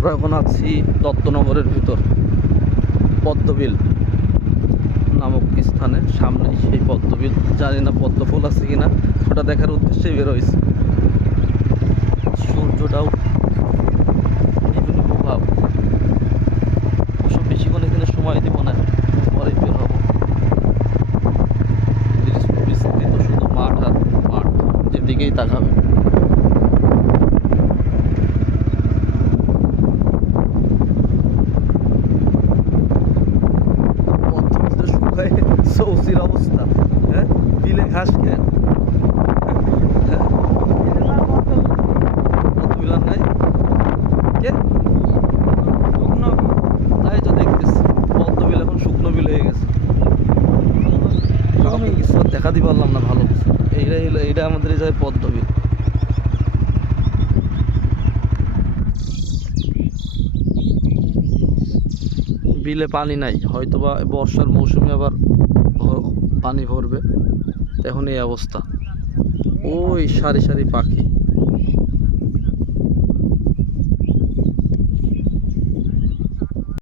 আমরা এখন আছি দত্তনগরের ভিতর পদ্মবিল নামক স্থানে, সামনে সেই পদ্মবিল। জানি না পদ্ম ফুল আছে কিনা, ওটা দেখার উদ্দেশ্যে বের হয়েছে। সূর্যটাও নিভু নিভু ভাব। ওসব বেশিক্ষণ এখানে সময় দিব না, পরে বের হবো। বিস্তৃত শুধু মাঠ আর মাঠ, যেদিকেই তাকাবে। সৌসির অবস্থা, হ্যাঁ, বিলে ঘাস খেয়ে পদ্মবিলার নাই কে, তাই তো দেখতেছি পদ্মবিল এখন শুকনো বিল হয়ে গেছে। আমি কিছু দেখাতে পারলাম না ভালো কিছু। এইটাই হলো, এইটা আমাদের এই জায়গায় পদ্মবিল। বিলে পানি নাই, হয়তোবা বর্ষার মৌসুমে আবার পানি ভরবে। এখন এই অবস্থা। ওই সারি সারি পাখি।